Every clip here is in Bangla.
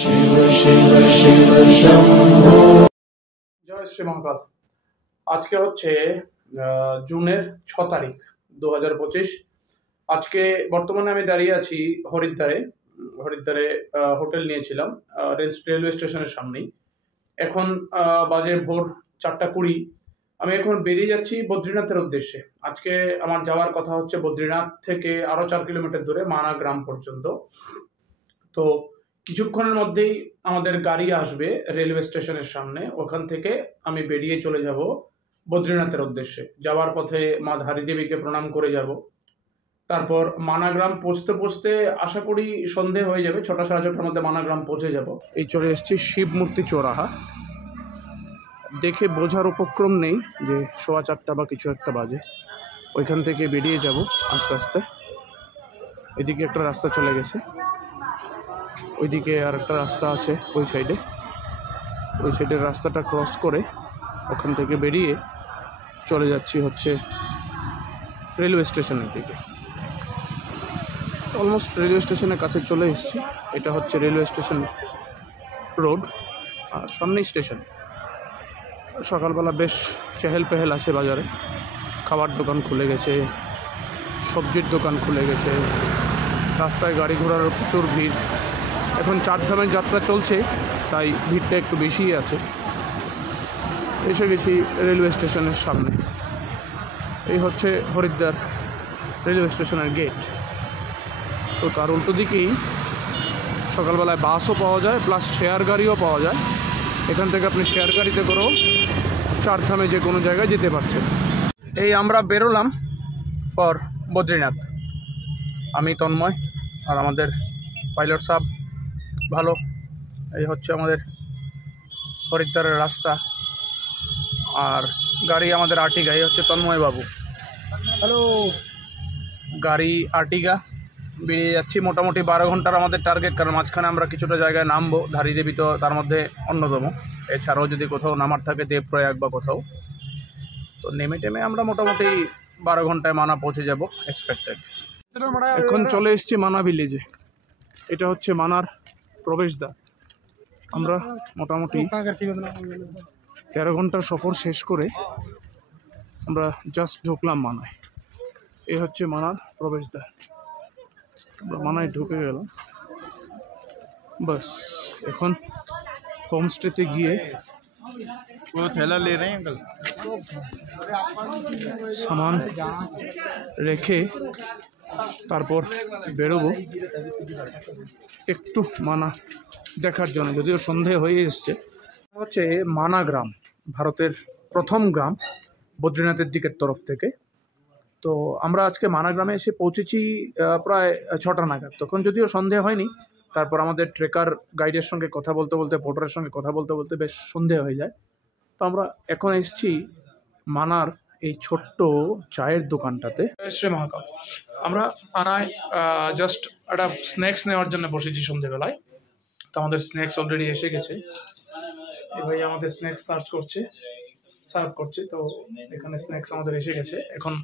शिव शिव शिव शंभो। জয় শ্রী মহাকাল। আজকে হচ্ছে জুনের 6 তারিখ 2025। আজকে বর্তমানে আমি দাঁড়িয়ে আছি হরিদ্বারে হোটেল নিয়েছিলাম রেলওয়ে স্টেশনের সামনেই। এখন বাজে ভোর 4:20। আমি এখন বেরিয়ে যাচ্ছি বদ্রীনাথের উদ্দেশ্যে। আজকে আমার যাওয়ার কথা হচ্ছে বদ্রীনাথ থেকে আরও 4 কিলোমিটার দূরে মানা গ্রাম পর্যন্ত। তো কিছুক্ষণের মধ্যেই আমাদের গাড়ি আসবে রেলওয়ে স্টেশনের সামনে। ওখান থেকে আমি বেরিয়ে চলে যাব বদ্রীনাথের উদ্দেশ্যে। যাওয়ার পথে মা ধারী দেবীকে প্রণাম করে যাব। তারপর মানাগ্রাম পৌঁছতে আশা করি সন্ধে হয়ে যাবে। 6টা সাড়ে 6টার মধ্যে মানাগ্রাম পৌঁছে যাব। এই চলে এসেছি শিব মূর্তি চৌরাহা। দেখে বোঝার উপক্রম নেই যে 4:15 বা কিছু একটা বাজে। ওইখান থেকে বেরিয়ে যাব আস্তে আস্তে। এদিকে একটা রাস্তা চলে গেছে, ওইদিকে আর একটা রাস্তা আছে ওই সাইডের রাস্তাটা ক্রস করে ওখান থেকে বেরিয়ে চলে যাচ্ছি হচ্ছে রেলওয়ে স্টেশনের দিকে। অলমোস্ট রেলওয়ে স্টেশনের কাছে চলে এসেছি। এটা হচ্ছে রেলওয়ে স্টেশন রোড আর সামনেই স্টেশন। সকালবেলা বেশ চেহেল পেহেল আছে বাজারে। খাবার দোকান খুলে গেছে, সবজির দোকান খুলে গেছে, রাস্তায় গাড়ি ঘোড়ার প্রচুর ভিড়। এখন 4 ধামের যাত্রা চলছে, তাই ভিড়টা একটু বেশিই আছে। এসে গেছি রেলওয়ে স্টেশনের সামনে। এই হচ্ছে হরিদ্বার রেলওয়ে স্টেশনের গেট। তো তার উল্টো দিকেই সকালবেলায় বাসও পাওয়া যায়, প্লাস শেয়ার গাড়িও পাওয়া যায়। এখান থেকে আপনি শেয়ার গাড়িতে করেও 4 ধামে যে কোনো জায়গায় যেতে পারছেন। এই আমরা বেরোলাম ফর বদ্রীনাথ। আমি তন্ময় আর আমাদের পাইলট সাহেব ভালো। এই হচ্ছে আমাদের হরিদ্বারের রাস্তা। আর গাড়ি আমাদের আর্টিগা। এই হচ্ছে তন্ময় বাবু। হ্যালো। গাড়ি আর্টিগা। বেরিয়ে যাচ্ছি। মোটামুটি 12 ঘন্টার আমাদের টার্গেট, কারণ মাঝখানে আমরা কিছুটা জায়গায় নামবো। ধারী দেবী তো তার মধ্যে অন্যতম। এছাড়াও যদি কোথাও নামার থাকে দেবপ্রয়াগ বা কোথাও, তো নেমে আমরা মোটামুটি 12 ঘন্টায় মানা পৌঁছে যাব এক্সপেক্টেড। এখন চলে এসেছি মানা ভিলেজে। এটা হচ্ছে মানার প্রবেশদ্বার। আমরা মোটামুটি 13 ঘন্টার সফর শেষ করে আমরা জাস্ট ঢুকলাম মানায়। এই হচ্ছে মানার প্রবেশদ্বার। আমরা মানায় ঢুকে গেলাম। বাস এখন হোমস্টেতে গিয়ে সামান রেখে তারপর বেরোবো একটু মানা দেখার জন্য। যদিও সন্ধে হয়ে এসছে। হচ্ছে মানা গ্রাম, ভারতের প্রথম গ্রাম বদ্রীনাথের দিকের তরফ থেকে। তো আমরা আজকে মানা গ্রামে এসে পৌঁছেছি প্রায় 6টা নাগাদ। তখন যদিও সন্ধে হয়নি। তারপর আমাদের ট্রেকার গাইডের সঙ্গে কথা বলতে বলতে, পোর্টারের সঙ্গে কথা বলতে বলতে বেশ সন্ধে হয়ে যায়। তো আমরা এখন এসেছি মানার এই ছোট্ট চায়ের দোকানটাতে। শ্রী মহাকাল। আমরা মানায় জাস্ট একটা স্ন্যাক্স নেওয়ার জন্য বসেছি সন্ধেবেলায়। তো আমাদের স্ন্যাক্স অলরেডি এসে গেছে। এই ভাই আমাদের স্ন্যাক্স সার্ভ করছে। তো এখানে স্ন্যাক্স আমাদের এসে গেছে। এখন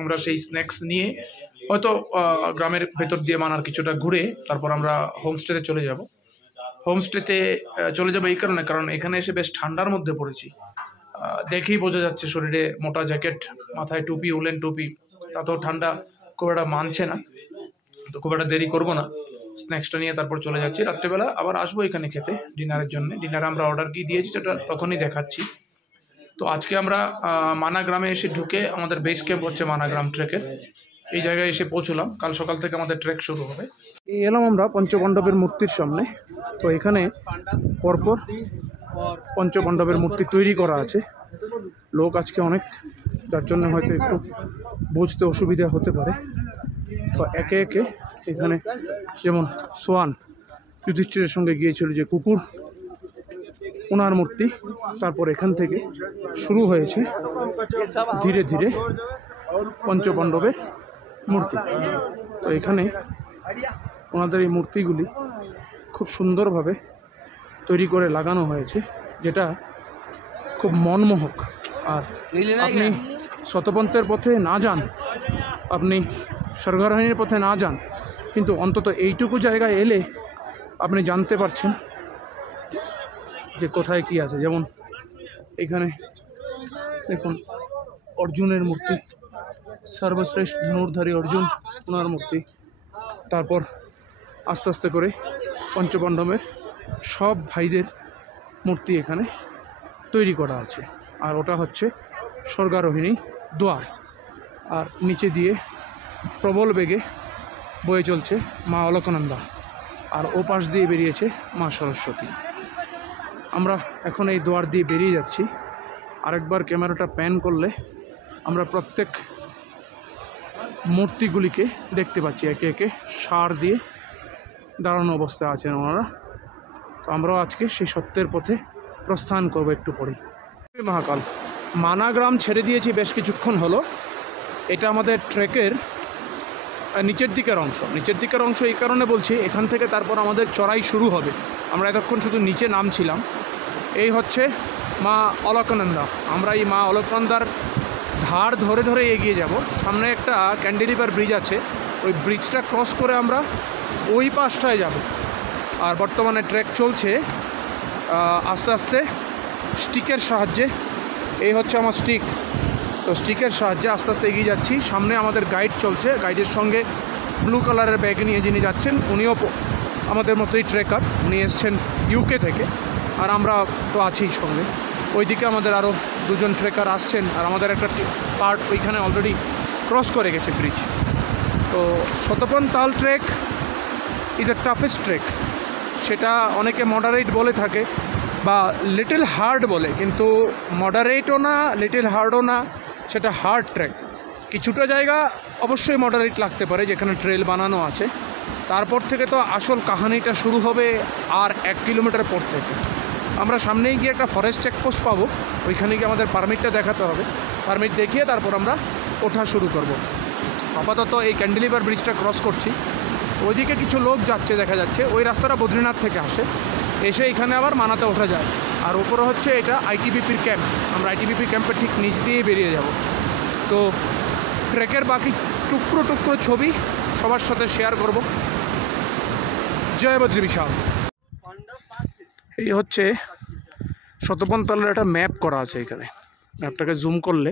আমরা সেই স্ন্যাক্স নিয়ে হয়তো গ্রামের ভেতর দিয়ে মানার কিছুটা ঘুরে তারপর আমরা হোমস্টেতে চলে যাব। হোমস্টেতে চলে যাবো এই কারণ এখানে এসে বেশ ঠান্ডার মধ্যে পড়েছি। দেখেই বোঝা যাচ্ছে শরীরে মোটা জ্যাকেট, মাথায় টুপি, উলেন টুপি, তাতেও ঠান্ডা খুব একটা মানছে না। তো খুব একটা দেরি করবো না, স্ন্যাক্সটা নিয়ে তারপর চলে যাচ্ছি। রাত্রেবেলা আবার আসবো এখানে খেতে ডিনারের জন্য। ডিনারে আমরা অর্ডার কি দিয়েছি সেটা তখনই দেখাচ্ছি। তো আজকে আমরা মানা গ্রামে এসে ঢুকে আমাদের বেস ক্যাম্প হচ্ছে মানা গ্রাম ট্রেকের। এই জায়গায় এসে পৌঁছলাম। কাল সকাল থেকে আমাদের ট্রেক শুরু হবে। এলাম আমরা পঞ্চপাণ্ডবের মূর্তির সামনে। তো এখানে পরপর পঞ্চপাণ্ডবের মূর্তি তৈরি করা আছে। লোক আজকে অনেক, যার জন্য হয়তো একটু বুঝতে অসুবিধা হতে পারে। তো একে একে এখানে যেমন সোয়ান যুধিষ্ঠিরের সঙ্গে গিয়েছিল যে কুকুর, ওনার মূর্তি। তারপর এখান থেকে শুরু হয়েছে ধীরে ধীরে পঞ্চপাণ্ডবের মূর্তি। তো এখানে ওনাদের এই মূর্তিগুলি খুব সুন্দরভাবে তৈরি করে লাগানো হয়েছে, যেটা খুব মনমোহক। আর আপনি শতপন্থের পথে না যান, আপনি স্বর্গারোহণের পথে না যান, কিন্তু অন্তত এইটুকু জায়গায় এলে আপনি জানতে পারছেন যে কোথায় কি আছে। যেমন এখানে দেখুন অর্জুনের মূর্তি, সর্বশ্রেষ্ঠ ধনুর্ধারী অর্জুন, ওনার মূর্তি। তারপর আস্তে আস্তে করে পঞ্চপাণ্ডবের সব ভাইদের মূর্তি এখানে তৈরি করা আছে। আর ওটা হচ্ছে স্বর্গারোহিণী দ্বার। আর নিচে দিয়ে প্রবল বেগে বয়ে চলছে মা অলকানন্দা, আর ও পাশ দিয়ে বেরিয়েছে মা সরস্বতী। আমরা এখন এই দ্বার দিয়ে বেরিয়ে যাচ্ছি। আরেকবার ক্যামেরাটা প্যান করলে আমরা প্রত্যেক মূর্তিগুলিকে দেখতে পাচ্ছি, একে একে সার দিয়ে দাঁড়ানো অবস্থায় আছেন ওনারা। তো আমরাও আজকে সেই সত্যের পথে প্রস্থান করব একটু পরেই। মহাকাল মানাগ্রাম ছেড়ে দিয়েছি বেশ কিছুক্ষণ হলো। এটা আমাদের ট্রেকের নিচের দিকের অংশ। নিচের দিকের অংশ এই কারণে বলছি, এখান থেকে তারপর আমাদের চড়াই শুরু হবে। আমরা এতক্ষণ শুধু নিচে নামছিলাম। এই হচ্ছে মা অলকানন্দা। আমরা এই মা অলকানন্দার ধার ধরে ধরে এগিয়ে যাব। সামনে একটা ক্যান্টিলিভার ব্রিজ আছে, ওই ব্রিজটা ক্রস করে আমরা ওই পাশটায় যাব। আর বর্তমানে ট্রেক চলছে আস্তে আস্তে স্টিকের সাহায্যে। এই হচ্ছে আমার স্টিক। তো স্টিকের সাহায্যে আস্তে আস্তে এগিয়ে যাচ্ছি। সামনে আমাদের গাইড চলছে, গাইডের সঙ্গে ব্লু কালারের ব্যাগ নিয়ে যিনি যাচ্ছেন উনিও আমাদের মতোই ট্রেকার। উনি এসছেন ইউকে থেকে, আর আমরা তো আছিই সঙ্গে। ওইদিকে আমাদের আরও দুজন ট্রেকার আসছেন, আর আমাদের একটা পার্ট ওইখানে অলরেডি ক্রস করে গেছে ব্রিজ। তো শতপন তাল trek is a toughest trek. সেটা অনেকে মডারেট বলে থাকে বা লিটল হার্ড বলে, কিন্তু মডারেটও না লিটল হার্ডও না, সেটা হার্ড ট্রেক। কিছুটা জায়গা অবশ্যই মডারেট লাগতে পারে যেখানে ট্রেল বানানো আছে। তারপর থেকে তো আসল কাহিনীটা শুরু হবে আর 1 কিলোমিটার পর থেকে। আমরা সামনেই গিয়ে একটা ফরেস্ট চেকপোস্ট পাবো, ওইখানে গিয়ে আমাদের পারমিটটা দেখাতে হবে। পারমিট দেখিয়ে তারপর আমরা ওঠা শুরু করব। আপাতত এই ক্যান্টিলিভার ব্রিজটা ক্রস করছি। ওইদিকে কিছু লোক যাচ্ছে দেখা যাচ্ছে, ওই রাস্তাটা বদ্রীনাথ থেকে আসে, এসে এখানে আবার মানাতে ওঠা যায়। আর উপরে হচ্ছে এটা আইটিবিপির ক্যাম্প। আমরা আইটিবিপি ক্যাম্পের ঠিক নিচ দিয়েই বেরিয়ে যাব। তো ট্রেকের বাকি টুকরো টুকরো ছবি সবার সাথে শেয়ার করব। জয় বদ্রী বিশাল। এই হচ্ছে শতপন তালের একটা ম্যাপ করা আছে এখানে। ম্যাপটাকে জুম করলে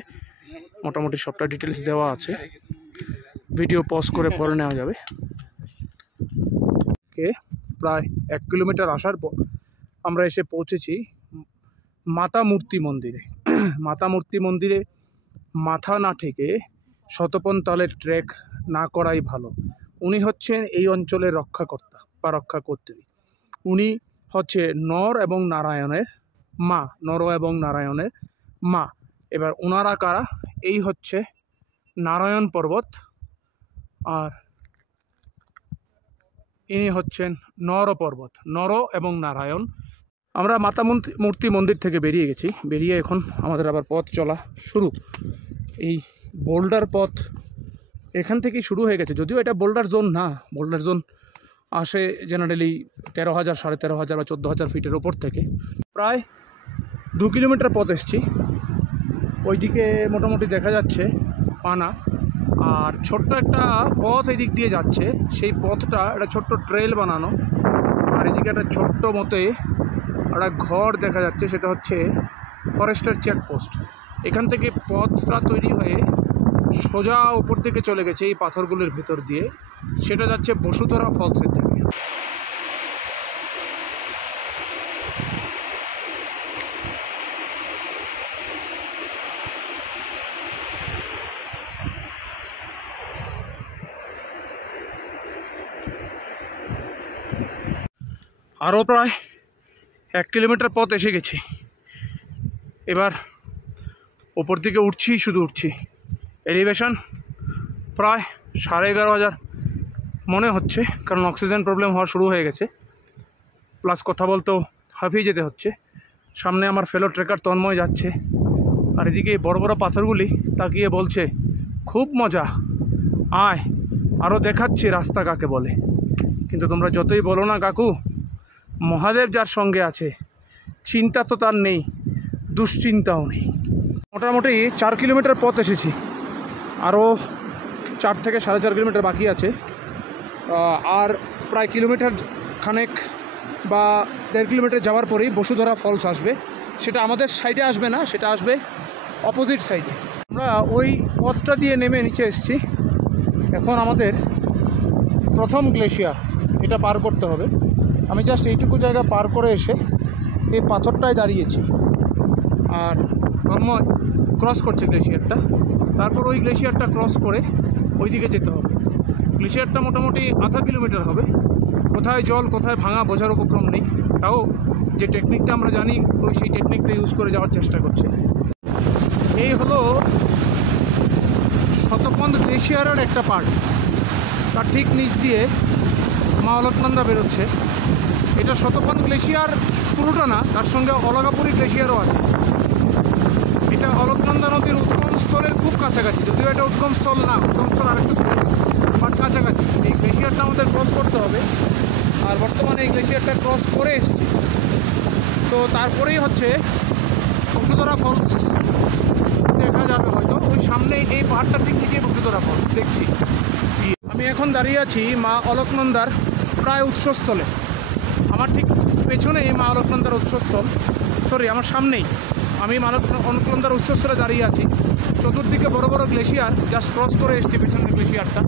মোটামুটি সবটা ডিটেলস দেওয়া আছে। ভিডিও পজ করে পরে নেওয়া যাবে। প্রায় 1 কিলোমিটার আসার পর আমরা এসে পৌঁছেছি মাতা মূর্তি মন্দিরে। মাতা মূর্তি মন্দিরে মাথা না ঠেকে শতপন তালের ট্রেক না করাই ভালো। উনি হচ্ছেন এই অঞ্চলের রক্ষাকর্তা বা রক্ষাকর্ত্রী। উনি হচ্ছে নর এবং নারায়ণের মা, নর এবং নারায়ণের মা। এবার ওনারা কারা? এই হচ্ছে নারায়ণ পর্বত, আর ইনি হচ্ছেন নর পর্বত, নর এবং নারায়ণ। আমরা মাতা মূর্তি মন্দির থেকে বেরিয়ে গেছি। বেরিয়ে এখন আমাদের আবার পথ চলা শুরু। এই বোল্ডার পথ এখান থেকেই শুরু হয়ে গেছে, যদিও এটা বোল্ডার জোন না। বোল্ডার জোন আসে জেনারেলি 13,000, 13,500 বা 14,000 ফিটের ওপর থেকে। প্রায় 2 কিলোমিটার পথ এসছি। ওইদিকে মোটামুটি দেখা যাচ্ছে পানা, আর ছোট্ট একটা পথ এদিক দিয়ে যাচ্ছে। সেই পথটা একটা ছোট্ট ট্রেল বানানো, আর এদিকে একটা ছোট্ট মতে একটা ঘর দেখা যাচ্ছে, সেটা হচ্ছে ফরেস্টের চেকপোস্ট। এখান থেকে পথটা তৈরি হয়ে সোজা উপর দিকে চলে গেছে এই পাথরগুলির ভেতর দিয়ে, সেটা যাচ্ছে বসুধরা ফলসের দিকে। আরও প্রায় 1 কিলোমিটার পথ এসে গেছি। এবার ওপর দিকে উঠছি, শুধু উঠছি। এলিভেশন প্রায় 11,500 মনে হচ্ছে, কারণ অক্সিজেন প্রবলেম হওয়া শুরু হয়ে গেছে, প্লাস কথা বলতেও হাঁপিয়ে যেতে হচ্ছে। সামনে আমার ফেলো ট্রেকার তন্ময় যাচ্ছে, আর এদিকে বড় বড় পাথরগুলি তাকিয়ে বলছে খুব মজা, আয় আরও দেখাচ্ছি রাস্তা কাকে বলে। কিন্তু তোমরা যতই বলো না কাকু, মহাদেব যার সঙ্গে আছে চিন্তা তো তার নেই, দুশ্চিন্তাও নেই। মোটামুটি 4 কিলোমিটার পথ এসেছি, আরও 4 থেকে 4.5 কিলোমিটার বাকি আছে। আর প্রায় কিলোমিটার খানেক বা 1.5 কিলোমিটার যাওয়ার পরেই বসুধরা ফলস আসবে। সেটা আমাদের সাইডে আসবে না, সেটা আসবে অপোজিট সাইডে। আমরা ওই পথটা দিয়ে নেমে নিচে এসেছি। এখন আমাদের প্রথম গ্লেশিয়ার, এটা পার করতে হবে। আমি জাস্ট এইটুকু জায়গা পার করে এসে এই পাথরটায় দাঁড়িয়েছি, আর তন্ময় ক্রস করছে গ্লেশিয়ারটা। তারপর ওই গ্লেশিয়ারটা ক্রস করে ওই দিকে যেতে হবে। গ্লেশিয়ারটা মোটামুটি 0.5 কিলোমিটার হবে। কোথায় জল কোথায় ভাঙা বোঝার উপক্রম নেই, তাও যে টেকনিকটা আমরা জানি ওই সেই টেকনিকটা ইউজ করে যাওয়ার চেষ্টা করছে। এই হলো শতপন্থ গ্লেশিয়ারের একটা পার্ট, তার ঠিক নিচ দিয়ে মা অলকনন্দা বেরোচ্ছে। এটা শতপন্থ গ্লেশিয়ার পুরোটা না, তার সঙ্গে অলগাপুরি গ্লেশিয়ারও আছে। এটা অলকনন্দা নদীর উদ্গম স্থলের খুব কাছাকাছি, যদিও এটা উদ্গম স্থল না, উদ্গম স্থল আরেকটু বাট কাছাকাছি। এই গ্লেশিয়ারটা আমাদের ক্রস করতে হবে, আর বর্তমানে এই গ্লেশিয়ারটা ক্রস করে এসেছি। তো তারপরেই হচ্ছে বসুধরা ফলস দেখা যাবে হয়তো, ওই সামনে এই পাহাড়টার ঠিক নিচে বসুধরা ফলস দেখছি। আমি এখন দাঁড়িয়ে আছি মা অলকনন্দার প্রায় উৎসস্থলে। আমার ঠিক পেছনেই মা অলকনন্দার উৎসস্থল, সরি আমার সামনেই আমি মা অলকনন্দার উৎসস্থলে দাঁড়িয়ে আছি। চতুর্দিকে বড় বড় গ্লেশিয়ার, জাস্ট ক্রস করে এসছি পেছনের গ্লেশিয়ারটা।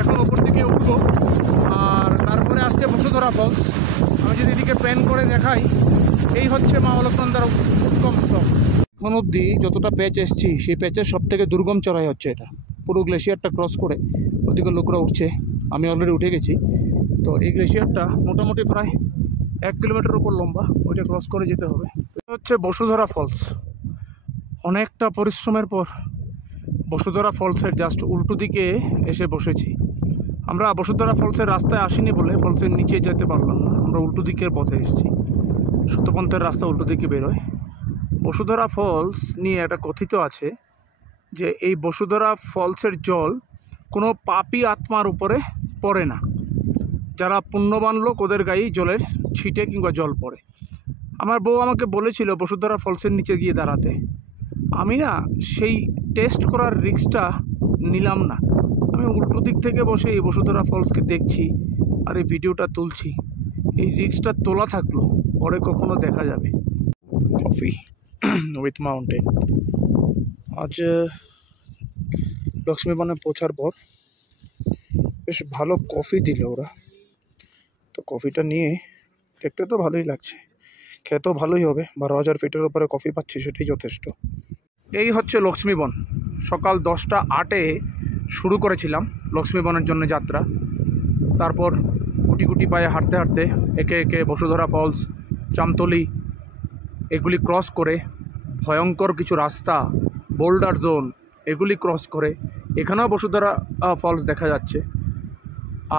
এখন ওপর দিকে উঠবো, আর তারপরে আসছে বসুধরা ফলস। আমি যদি এদিকে প্যান করে দেখাই, এই হচ্ছে মা অলকনন্দার উদ্গম স্থল। এখন অবধি যতটা প্যাচ এসছি সেই প্যাচের সব থেকে দুর্গম চড়াই হচ্ছে এটা। পুরো গ্লেশিয়ারটা ক্রস করে ওদিকে লোকরা উঠছে, আমি অলরেডি উঠে গেছি। তো এই গ্লেশিয়ারটা মোটামুটি প্রায় 1 কিলোমিটার উপর লম্বা, ওইটা ক্রস করে যেতে হবে। এটা হচ্ছে বসুধরা ফলস। অনেকটা পরিশ্রমের পর বসুধরা ফলসের জাস্ট উল্টো দিকে এসে বসেছি। আমরা বসুধরা ফলসের রাস্তায় আসিনি বলে ফলসের নিচে যেতে পারলাম না, আমরা উল্টো দিকের পথে এসেছি। শতপন্থের রাস্তা উল্টো দিকে বেরোয়। বসুধরা ফলস নিয়ে একটা কথিত আছে যে এই বসুধরা ফলসের জল কোনো পাপী আত্মার উপরে পড়ে না। যারা পুণ্যবান লোক ওদের গায়েই জলের ছিটে কিংবা জল পড়ে। আমার বউ আমাকে বলেছিল বসুধরা ফলসের নিচে গিয়ে দাঁড়াতে। আমি না সেই টেস্ট করার রিস্কটা নিলাম না। আমি উল্টো দিক থেকে বসে এই বসুধরা ফলসকে দেখছি আর এই ভিডিওটা তুলছি। এই রিস্কটা তোলা থাকলো, পরে কখনো দেখা যাবে। Coffee with mountain. আজ লক্ষ্মীবনে পৌঁছার পর বেশ ভালো কফি দিল ওরা। তো কফিটা নিয়ে দেখতে তো ভালোই লাগছে, খেতেও ভালোই হবে। 12,000 ফিটের উপরে কফি পাচ্ছি, সেটাই যথেষ্ট। এই হচ্ছে লক্ষ্মীবন। সকাল 10:08 শুরু করেছিলাম লক্ষ্মীবনের জন্য যাত্রা। তারপর গুটি গুটি পায়ে হাঁটতে হাঁটতে একে একে বসুধরা ফলস, চামতলি এগুলি ক্রস করে ভয়ঙ্কর কিছু রাস্তা, বোল্ডার জোন এগুলি ক্রস করে এখানেও বসুধরা ফলস দেখা যাচ্ছে।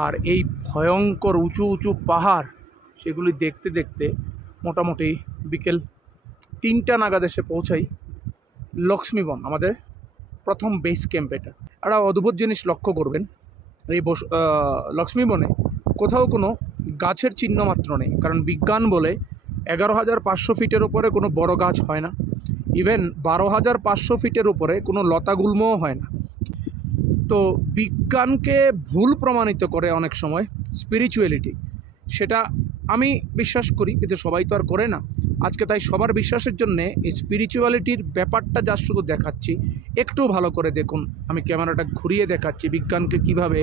আর এই ভয়ঙ্কর উঁচু উঁচু পাহাড়, সেগুলি দেখতে দেখতে মোটামুটি বিকেল 3টা নাগাদ এসে পৌঁছাই লক্ষ্মীবন, আমাদের প্রথম বেস ক্যাম্প। এটা একটা অদ্ভুত জিনিস লক্ষ্য করবেন, এই লক্ষ্মীবনে কোথাও কোনো গাছের চিহ্ন মাত্র নেই। কারণ বিজ্ঞান বলে 11,500 ফিটের উপরে কোনো বড় গাছ হয় না, ইভেন 12,500 ফিটের উপরে কোনো লতাগুল্মও হয় না। তো বিজ্ঞানকে ভুল প্রমাণিত করে অনেক সময় স্পিরিচুয়ালিটি, সেটা আমি বিশ্বাস করি, কিন্তু সবাই তো আর করে না। আজকে তাই সবার বিশ্বাসের জন্যে এই স্পিরিচুয়ালিটির ব্যাপারটা যা শুধু দেখাচ্ছি, একটু ভালো করে দেখুন। আমি ক্যামেরাটা ঘুরিয়ে দেখাচ্ছি বিজ্ঞানকে কিভাবে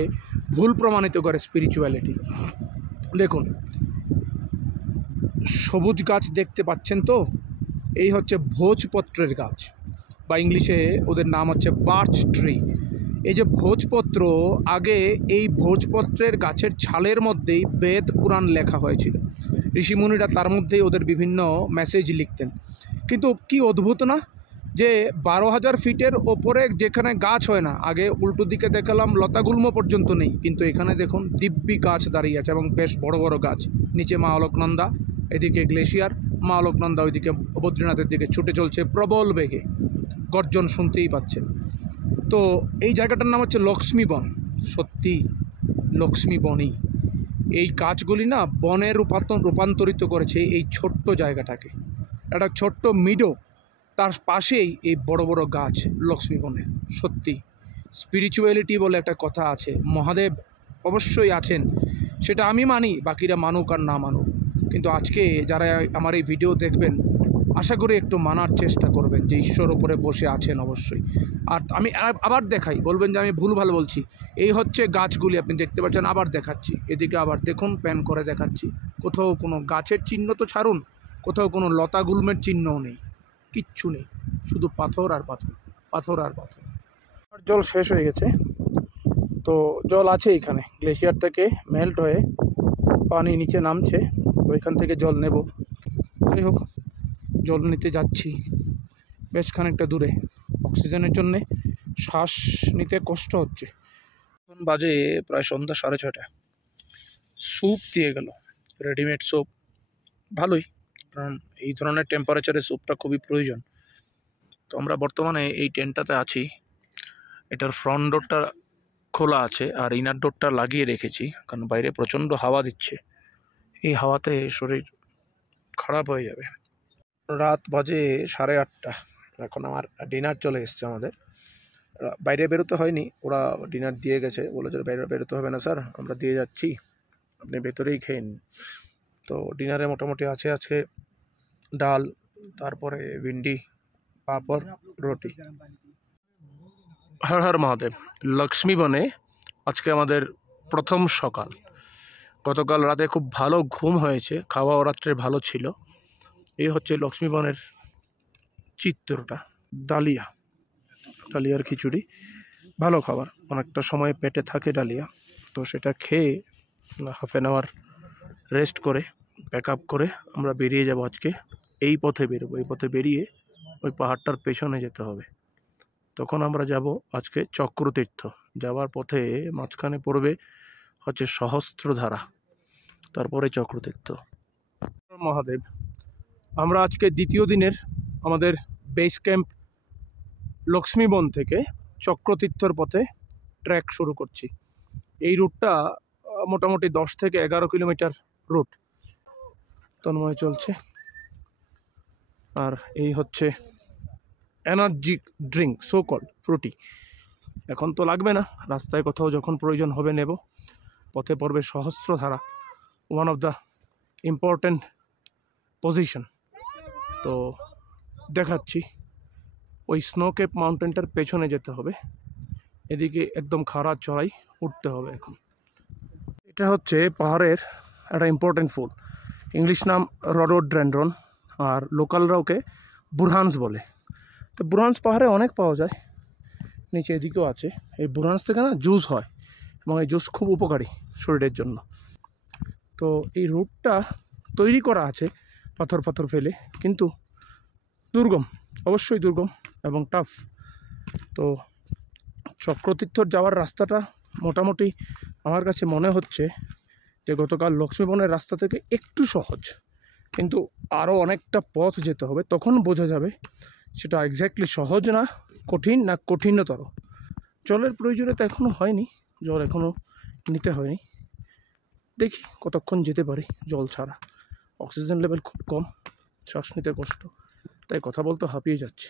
ভুল প্রমাণিত করে স্পিরিচুয়ালিটি। দেখুন, সবুজ গাছ দেখতে পাচ্ছেন তো, এই হচ্ছে ভোজপত্রের গাছ, বা ইংলিশে ওদের নাম হচ্ছে বার্চ ট্রি। এই যে ভোজপত্র, আগে এই ভোজপত্রের গাছের ছালের মধ্যেই বেদ পুরাণ লেখা হয়েছিল। ঋষিমুনিরা তার মধ্যেই ওদের বিভিন্ন মেসেজ লিখতেন। কিন্তু কি অদ্ভুত না, যে 12,000 ফিটের ওপরে যেখানে গাছ হয় না, আগে উল্টো দিকে দেখালাম লতাগুল্ম পর্যন্ত নেই, কিন্তু এখানে দেখুন দিব্যি গাছ দাঁড়িয়ে আছে এবং বেশ বড় বড় গাছ। নিচে মা অলকনন্দা, এদিকে গ্লেশিয়ার, মা অলকনন্দা ওইদিকে বদ্রীনাথের দিকে ছুটে চলছে প্রবল বেগে, গর্জন শুনতেই পাচ্ছেন। তো এই জায়গাটার নাম হচ্ছে লক্ষ্মীবন। সত্যি লক্ষ্মীবনই। এই গাছগুলি না বনে রূপান্তরিত করেছে এই ছোট্ট জায়গাটাকে। একটা ছোট্ট মিডো, তার পাশেই এই বড় বড় গাছ লক্ষ্মীবনের। সত্যি স্পিরিচুয়ালিটি বলে একটা কথা আছে, মহাদেব অবশ্যই আছেন, সেটা আমি মানি, বাকিরা মানুক আর না মানুক। কিন্তু আজকে যারা আমার এই ভিডিও দেখবেন আশা করি একটু মানার চেষ্টা করবেন যে ঈশ্বর উপরে বসে আছেন অবশ্যই। আর আমি আবার দেখাই, বলবেন যে আমি ভুলভাল বলছি। এই হচ্ছে গাছগুলি আপনি দেখতে পাচ্ছেন, আবার দেখাচ্ছি, এদিকে আবার দেখুন, প্যান করে দেখাচ্ছি। কোথাও কোনো গাছের চিহ্ন তো ছাড়ুন, কোথাও কোনো লতা গুল্মের চিহ্নও নেই, কিচ্ছু নেই, শুধু পাথর আর পাথর, পাথর আর পাথর। জল শেষ হয়ে গেছে, তো জল আছে এখানে, গ্লেশিয়ার থেকে মেল্ট হয়ে পানি নিচে নামছে, ওইখান থেকে জল নেব। যাই হোক, জল নিতে যাচ্ছি বেশ খানিকটা দূরে, অক্সিজেনের জন্যে শ্বাস নিতে কষ্ট হচ্ছে। এখন বাজে প্রায় সন্ধ্যা 6:30। স্যুপ দিয়ে গেল, রেডিমেড স্যুপ, ভালোই, কারণ এই ধরনের টেম্পারেচারে স্যুপটা খুবই প্রয়োজন। তো আমরা বর্তমানে এই টেন্টটাতে আছি, এটার ফ্রন্ট ডোরটা খোলা আছে আর ইনার ডোরটা লাগিয়ে রেখেছি, কারণ বাইরে প্রচণ্ড হাওয়া দিচ্ছে, এই হাওয়াতে শরীর খারাপ হয়ে যাবে। রাত বাজে 8:30, এখন আমার ডিনার চলে এসছে আমাদের। বাইরে বেরোতে হয়নি, ওরা ডিনার দিয়ে গেছে, বলেছে বাইরে বেরোতে হবে না স্যার, আমরা দিয়ে যাচ্ছি, আপনি ভেতরেই খেয়ে নিন। তো ডিনারে মোটামুটি আছে আজকে ডাল, তারপরে ভিন্ডি, পাঁপড়, রুটি। হর হর মহাদেব। লক্ষ্মীবনে আজকে আমাদের প্রথম সকাল। গতকাল রাতে খুব ভালো ঘুম হয়েছে, খাওয়াও রাত্রে ভালো ছিল। এই হচ্ছে লক্ষ্মীবনের চিত্রটা। ডালিয়ার খিচুড়ি, ভালো খাবার, অনেকটা সময় পেটে থাকে ডালিয়া, তো সেটা খেয়ে হাফ অ্যান আওয়ার রেস্ট করে প্যাক আপ করে আমরা বেরিয়ে যাব আজকে। এই পথে বেরোবো, এই পথে বেরিয়ে ওই পাহাড়টার পেছনে যেতে হবে, তখন আমরা যাব আজকে চক্রতীর্থ। যাওয়ার পথে মাঝখানে পড়বে হচ্ছে সহস্রধারা, তারপরে চক্রতীর্থ। মহাদেব, আমরা আজকে দ্বিতীয় দিনের আমাদের বেস ক্যাম্প লক্ষ্মীবন থেকে চক্রতীর্থর পথে ট্র্যাক শুরু করছি। এই রুটটা মোটামুটি 10 থেকে 11 কিলোমিটার রুট। তন্ময় চলছে, আর এই হচ্ছে energy drink, so called Frooti. এখন তো লাগবে না, রাস্তায় কোথাও যখন প্রয়োজন হবে নেব। পথে পড়বে Sahastradhara, one of the important position. তো দেখাচ্ছি, ওই স্নোকেপ মাউন্টেনটার পেছনে যেতে হবে, এদিকে একদম খাড়া চড়াই উঠতে হবে। এখন এটা হচ্ছে পাহাড়ের একটা ইম্পর্টেন্ট ফুল, ইংলিশ নাম রডোড্রেন্ড্রন, আর লোকালরা ওকে বুরহানস বলে। তো বুরহানস পাহাড়ে অনেক পাওয়া যায়, নিচে এদিকেও আছে। এই বুরহানস থেকে না জুস হয়, এবং এই জুস খুব উপকারী শরীরের জন্য। তো এই রুটটা তৈরি করা আছে পাথর পাথর ফেলে, কিন্তু দুর্গম, অবশ্যই দুর্গম এবং টাফ। তো চক্রতীর্থর যাওয়ার রাস্তাটা মোটামুটি আমার কাছে মনে হচ্ছে যে গতকাল লক্ষ্মীবনের রাস্তা থেকে একটু সহজ, কিন্তু আরও অনেকটা পথ যেতে হবে, তখন বোঝা যাবে সেটা এক্স্যাক্টলি সহজ না কঠিন, না কঠিনতর। জলের প্রয়োজনীয়তা এখনও হয়নি, জল এখনও নিতে হয়নি, দেখি কতক্ষণ যেতে পারি জল ছাড়া। অক্সিজেন লেভেল খুব কম, শ্বাস নিতে কষ্ট, তাই কথা বলতে হাঁপিয়ে যাচ্ছে।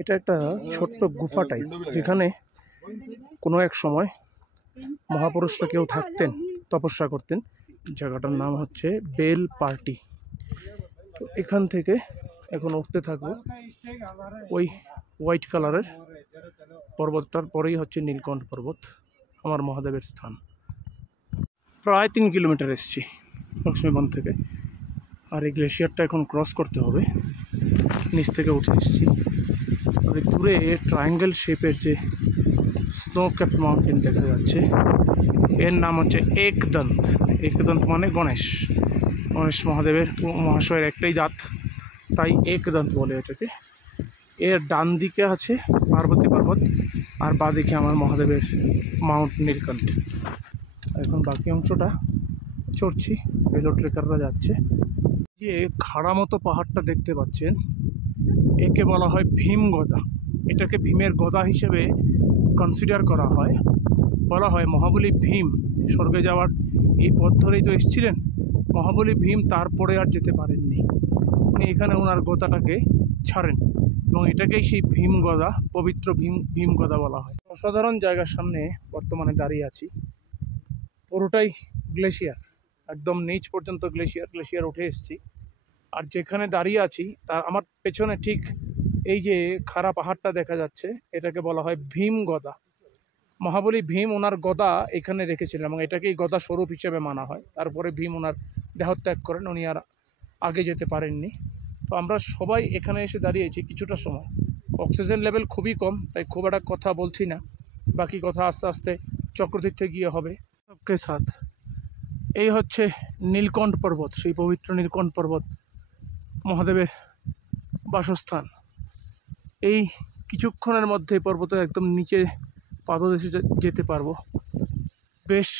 এটা একটা ছোট্ট গুফা টাইপ, যেখানে কোনো এক সময় মহাপুরুষরা কেউ থাকতেন, তপস্যা করতেন। জায়গাটার নাম হচ্ছে বেল পার্টি। তো এখান থেকে এখন উঠতে থাকবো, ওই হোয়াইট কালারের পর্বতটার পরেই হচ্ছে নীলকণ্ঠ পর্বত, আমার মহাদেবের স্থান। প্রায় 3 কিলোমিটার এসেছি লক্ষ্মীবন থেকে, আর এই গ্লেশিয়ারটা এখন ক্রস করতে হবে। নিচ থেকে উঠে এসেছি, আর দূরে ট্রায়াঙ্গেল শেপের যে স্নো ক্যাপ মাউন্টেন দেখা যাচ্ছে, এর নাম হচ্ছে একদন্ত। একদন্ত মানে গণেশ মহাদেবের মহাশয়ের একটাই জাত, তাই একদন্ত বলে এটাকে। এর ডান দিকে আছে পার্বতী পর্বত, আর বাঁ দিকে আমার মহাদেবের মাউন্ট নীলকণ্ঠ। এখন বাকি অংশটা চড়ছি, ভেলো ট্রেকাররা যাচ্ছে। যে খাড়া মতো পাহাড়টা দেখতে পাচ্ছেন, একে বলা হয় ভীম গদা। এটাকে ভীমের গদা হিসেবে কনসিডার করা হয়। বলা হয় মহাবলী ভীম স্বর্গে যাওয়ার এই পথ ধরেই তো এসেছিলেন। মহাবলী ভীম তারপরে আর যেতে পারেননি, উনি এখানে ওনার গদাটাকে ছাড়েন, এবং এটাকেই সেই ভীম গদা, পবিত্র ভীম গদা বলা হয়। অসাধারণ জায়গার সামনে বর্তমানে দাঁড়িয়ে আছি, পুরোটাই গ্লেশিয়ার, একদম নিচ পর্যন্ত গ্লেশিয়ার উঠে এসেছি। আর যেখানে দাঁড়িয়ে আছি তার আমার পেছনে ঠিক এই যে খাড়া পাহাড়টা দেখা যাচ্ছে, এটাকে বলা হয় ভীম গদা। মহাবলী ভীম ওনার গদা এখানে রেখেছিলেন এবং এটাকেই গদা স্বরূপ হিসেবে মানা হয়। তারপরে ভীম ওনার দেহত্যাগ করেন, উনি আর আগে যেতে পারেননি। তো আমরা সবাই এখানে এসে দাঁড়িয়েছি কিছুটা সময়। অক্সিজেন লেভেল খুবই কম, তাই খুব একটা কথা বলছি না, বাকি কথা আস্তে আস্তে চক্রতীর্থে গিয়ে হবে। সবকে সাথ এই হচ্ছে নীলকণ্ঠ পর্বত, সেই পবিত্র নীলকণ্ঠ পর্বত, মহাদেবের বাসস্থান। এই কিছুক্ষণের মধ্যে পর্বতের একদম নিচে পাদদেশে যেতে পারবো। বেশ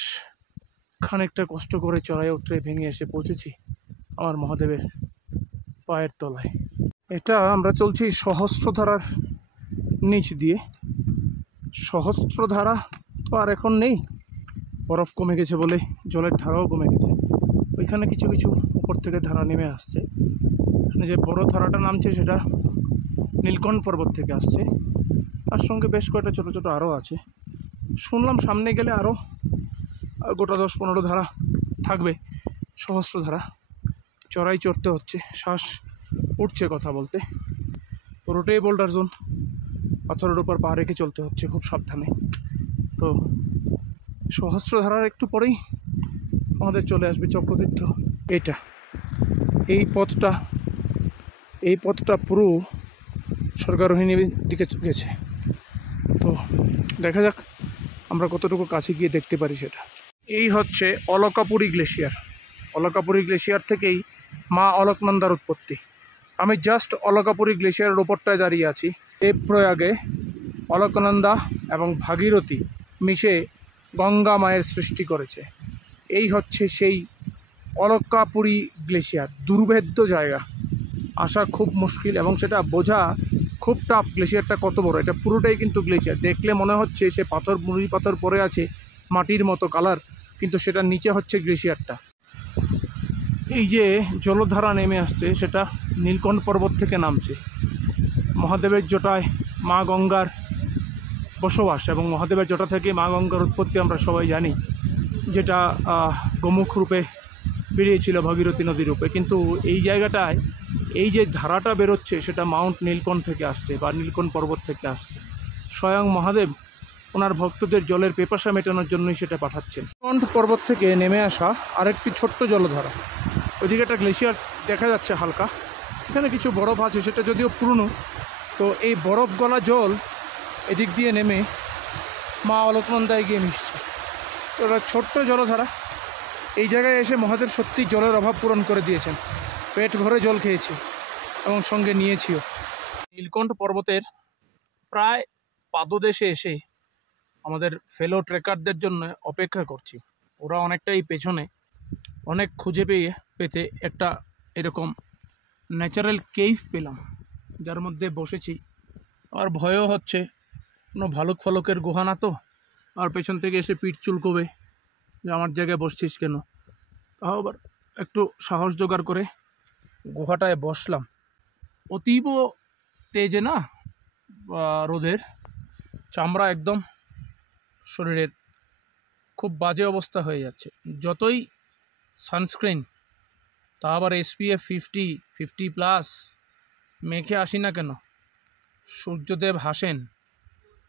খানিকটা কষ্ট করে চড়াই উতরে ভেঙে এসে পৌঁছেছি আমার মহাদেবের পায়ের তলায়। এটা আমরা চলছি সহস্রধারার নিচ দিয়ে। সহস্রধারা তো আর এখন নেই, বরফ কমে গেছে বলে জলের ধারাও কমে গেছে। ওইখানে কিছু কিছু উপর থেকে ধারা নেমে আসছে। এখানে যে বড় ধারাটা নামছে সেটা নীলকণ্ঠ পর্বত থেকে আসছে, তার সঙ্গে বেশ কয়েকটা ছোটো ছোটো আরও আছে। শুনলাম সামনে গেলে আরও গোটা 10-15 ধারা থাকবে, সহস্রধারা। চড়াই চড়তে হচ্ছে, শ্বাস উঠছে কথা বলতে। পুরোটাই বোল্ডার জোন, পাথরের উপর পা রেখে চলতে হচ্ছে খুব সাবধানে। তো সহস্রধারার একটু পরেই আমাদের চলে আসবে চক্রতীর্থ। এই পথটা পুরো স্বর্গারোহিণীর দিকে গেছে। তো দেখা যাক আমরা কতটুকু কাছে গিয়ে দেখতে পারি সেটা। এই হচ্ছে অলকাপুরী গ্লেশিয়ার। অলকাপুরী গ্লেশিয়ার থেকেই মা অলকনন্দার উৎপত্তি। আমি জাস্ট অলকাপুরী গ্লেশিয়ারের ওপরটায় দাঁড়িয়ে আছি। দেবপ্রয়াগে অলকনন্দা এবং ভাগীরথী মিশে গঙ্গা মায়ের সৃষ্টি করেছে। এই হচ্ছে সেই অলকাপুরী গ্লেশিয়ার। দুর্ভেদ্য জায়গা, আসা খুব মুশকিল এবং সেটা বোঝা খুব টাফ। গ্লেশিয়ারটা কত বড়, এটা পুরোটাই কিন্তু গ্লেশিয়ার। দেখলে মনে হচ্ছে সে মুড়ি পাথর পড়ে আছে মাটির মতো কালার, কিন্তু সেটার নিচে হচ্ছে গ্লেশিয়ারটা। এই যে জলধারা নেমে আসছে সেটা নীলকণ্ঠ পর্বত থেকে নামছে। মহাদেবের জটায় মা গঙ্গার বসবাস এবং মহাদেবের জটা থেকে মা গঙ্গার উৎপত্তি আমরা সবাই জানি, যেটা গোমুখ রূপে বেরিয়েছিল ভাগীরথী নদী রূপে। কিন্তু এই জায়গাটায় এই যে ধারাটা বেরোচ্ছে সেটা মাউন্ট নীলকণ্ঠ থেকে আসছে বা নীলকণ্ঠ পর্বত থেকে আসছে। স্বয়ং মহাদেব ওনার ভক্তদের জলের পেপাসা মেটানোর জন্যই সেটা পাঠাচ্ছেন। নীলকণ্ঠ পর্বত থেকে নেমে আসা আরেকটি ছোট্ট জলধারা। ওইদিকে একটা গ্লেশিয়ার দেখা যাচ্ছে হালকা, এখানে কিছু বরফ আছে, সেটা যদিও পুরনো। তো এই বরফ গলা জল এদিক দিয়ে নেমে মা অলকনন্দায় গিয়ে মিশছে। তো ওরা ছোট্ট জলধারা, এই জায়গায় এসে মহাদেব সত্যি জলের অভাব পূরণ করে দিয়েছেন। পেট ভরে জল খেয়েছি এবং সঙ্গে নিয়েছিও। নীলকণ্ঠ পর্বতের প্রায় পাদদেশে এসে আমাদের ফেলো ট্রেকারদের জন্য অপেক্ষা করছি। ওরা অনেকটাই পেছনে। অনেক খুঁজে পেতে একটা এরকম ন্যাচারাল কেভ পেলাম, যার মধ্যে বসেছি। আর ভয়ও হচ্ছে, কোনো ভালুক ফালুকের গুহা না তো, আর পেছন থেকে এসে পিঠ চুলকোবে যে আমার জায়গায় বসছিস কেন। তাও আবার একটু সাহস জোগাড় করে গুহাটায় বসলাম। অতীব তেজে না রোদের, চামড়া একদম শরীরের খুব বাজে অবস্থা হয়ে যাচ্ছে। যতই সানস্ক্রিন, তা আবার SPF 50+ মেখে আসি না কেন, সূর্যদেব হাসেন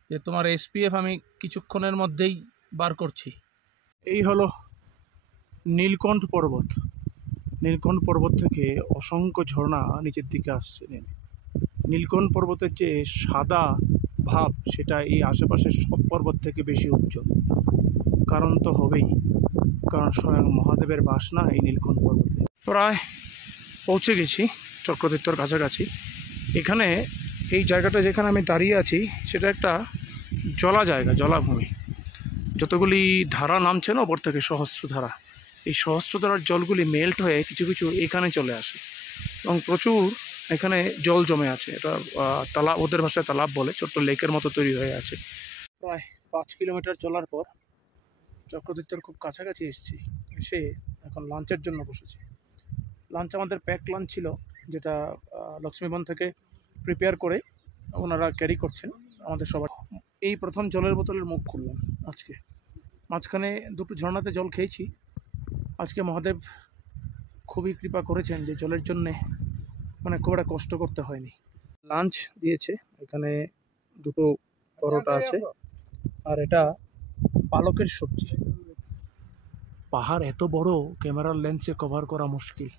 যে তোমার SPF আমি কিছুক্ষণের মধ্যেই বার করছি। এই হলো নীলকণ্ঠ পর্বত। নীলকণ্ঠ পর্বত থেকে অসংখ্য ঝর্ণা নিচের দিকে আসছে নেমে। নীলকণ্ঠ পর্বতের যে সাদা ভাব সেটা এই আশেপাশের সব পর্বত থেকে বেশি উজ্জ্বল। কারণ তো হবেই, কারণ স্বয়ং মহাদেবের বাস না এই নীলকণ্ঠ পর্বতে। প্রায় পৌঁছে গেছি চক্রতীর্থর কাছাকাছি। এখানে এই জায়গাটা যেখানে আমি দাঁড়িয়ে আছি সেটা একটা জলাভূমি। যতগুলি ধারা নামছে না ওপর থেকে, সহস্রধারা, এই সহস্রধারার জলগুলি মেল্ট হয়ে কিছু কিছু এখানে চলে আসে এবং প্রচুর এখানে জল জমে আছে। এটা তালাব, ওদের ভাষায় তালাব বলে, ছোট্ট লেকের মতো তৈরি হয়ে আছে। প্রায় 5 কিলোমিটার চলার পর চক্রতীর্থের খুব কাছাকাছি এসে এখন লাঞ্চের জন্য বসেছি। লাঞ্চ আমাদের প্যাক লাঞ্চ ছিল, যেটা লক্ষ্মীবন থেকে প্রিপেয়ার করে ওনারা ক্যারি করছেন আমাদের সবার। এই প্রথম জলের বোতলের মুখ খুললাম আজকে। মাঝখানে দুটো ঝর্ণাতে জল খেয়েছি, আজকে মহাদেব খুবই কৃপা করেছেন যে জলের জন্যে খুব একটা কষ্ট করতে হয়নি। লাঞ্চ দিয়েছে, এখানে দুটো পরোটা আছে আর এটা পালকের সবজি। পাহাড় এত বড়, ক্যামেরার লেন্সে কভার করা মুশকিল।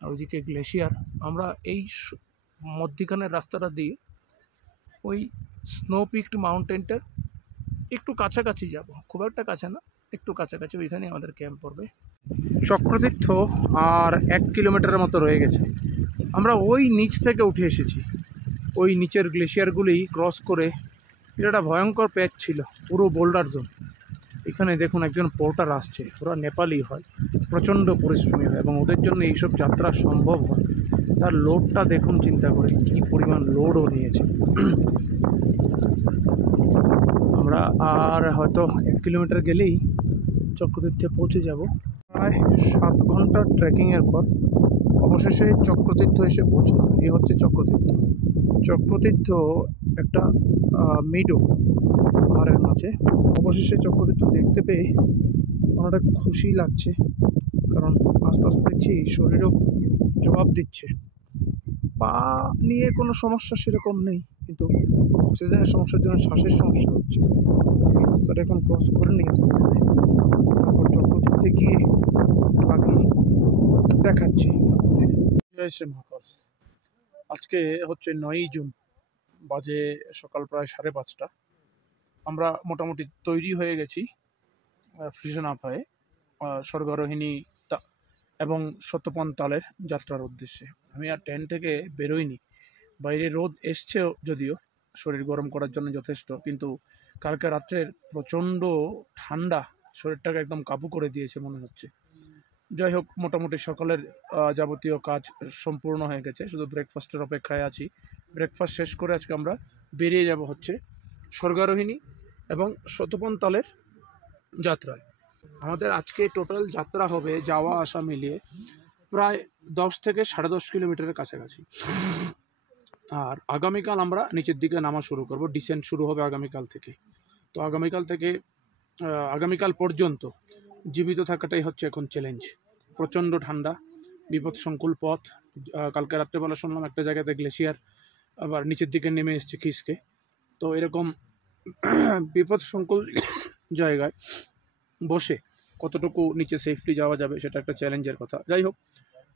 আর ওইদিকে গ্লেশিয়ার। আমরা এই মধ্যিখানের রাস্তাটা দিয়ে ওই স্নো পিকড মাউন্টেনটার একটু কাছাকাছি যাব, খুব একটা কাছে না, একটু কাছাকাছি, ওইখানে আমাদের ক্যাম্প পড়বে। চক্রতীর্থ আর 1 কিলোমিটারের মতো রয়ে গেছে। আমরা ওই নিচ থেকে উঠে এসেছি, ওই নিচের গ্লেশিয়ারগুলি ক্রস করে। এটা একটা ভয়ঙ্কর প্যাচ ছিল, পুরো বোল্ডার জোন। এখানে দেখুন একজন পোর্টার আসছে, ওরা নেপালি হয়, প্রচণ্ড পরিশ্রমী হয় এবং ওদের জন্য এইসব যাত্রা সম্ভব হয়। তার লোডটা দেখুন, চিন্তা করে কী পরিমাণ লোডও নিয়েছে। আমরা আর হয়তো 1 কিলোমিটার গেলেই চক্রতীর্থে পৌঁছে যাব। প্রায় 7 ঘন্টার ট্রেকিংয়ের পর অবশেষে চক্রতীর্থ এসে পৌঁছলাম। এই হচ্ছে চক্রতীর্থ। চক্রতীর্থ একটা মিডো পাহাড়ের মাঝে। অবশেষে চক্রতীর্থ দেখতে পেয়ে অনেকটা খুশি লাগছে, কারণ আস্তে আস্তে দেখছি শরীরও জবাব দিচ্ছে। পা নিয়ে কোনো সমস্যা সেরকম নেই, কিন্তু অক্সিজেনের সমস্যার জন্য শ্বাসের সমস্যা হচ্ছে। এই রাস্তাটা এখন ক্রস করে নিই আস্তে আস্তে, তারপর চক্রতীর্থে গিয়ে বাকি দেখাচ্ছি আপনাদের। জয় শ্রী মহাকাল। আজকে হচ্ছে 9ই জুন, বাজে সকাল প্রায় 5:30। আমরা মোটামুটি তৈরি হয়ে গেছি ফ্রিশন আপ হয়ে স্বর্গারোহিণী এবং সত্যপন তালের যাত্রার উদ্দেশ্যে। আমি আর টেন্ট থেকে বেরোইনি, বাইরে রোদ এসছে যদিও শরীর গরম করার জন্য যথেষ্ট, কিন্তু কালকে রাত্রের প্রচণ্ড ঠান্ডা শরীরটাকে একদম কাবু করে দিয়েছে মনে হচ্ছে। যাই হোক, মোটামুটি সকালের যাবতীয় কাজ সম্পূর্ণ হয়ে গেছে, শুধু ব্রেকফাস্টের অপেক্ষায় আছি। ব্রেকফাস্ট শেষ করে আজকে আমরা বেরিয়ে যাব হচ্ছে স্বর্গারোহিণী এবং সত্যপন তালের যাত্রায়। আমাদের আজকে টোটাল যাত্রা হবে যাওয়া আসা মিলিয়ে প্রায় 10 থেকে 10.5 কিলোমিটারের কাছাকাছি। আর আগামীকাল আমরা নিচের দিকে নামা শুরু করব, ডিসেন্ট শুরু হবে আগামীকাল থেকে। তো আগামীকাল পর্যন্ত জীবিত থাকাটাই হচ্ছে এখন চ্যালেঞ্জ। প্রচণ্ড ঠান্ডা, বিপদসংকুল পথ। কালকে রাত্রেবেলা শুনলাম একটা জায়গাতে গ্লেশিয়ার আবার নিচের দিকে নেমে এসছে খিসকে। তো এরকম বিপদসংকুল জায়গায় বসে কতটুকু নিচে সেফলি যাওয়া যাবে সেটা একটা চ্যালেঞ্জের কথা। যাই হোক,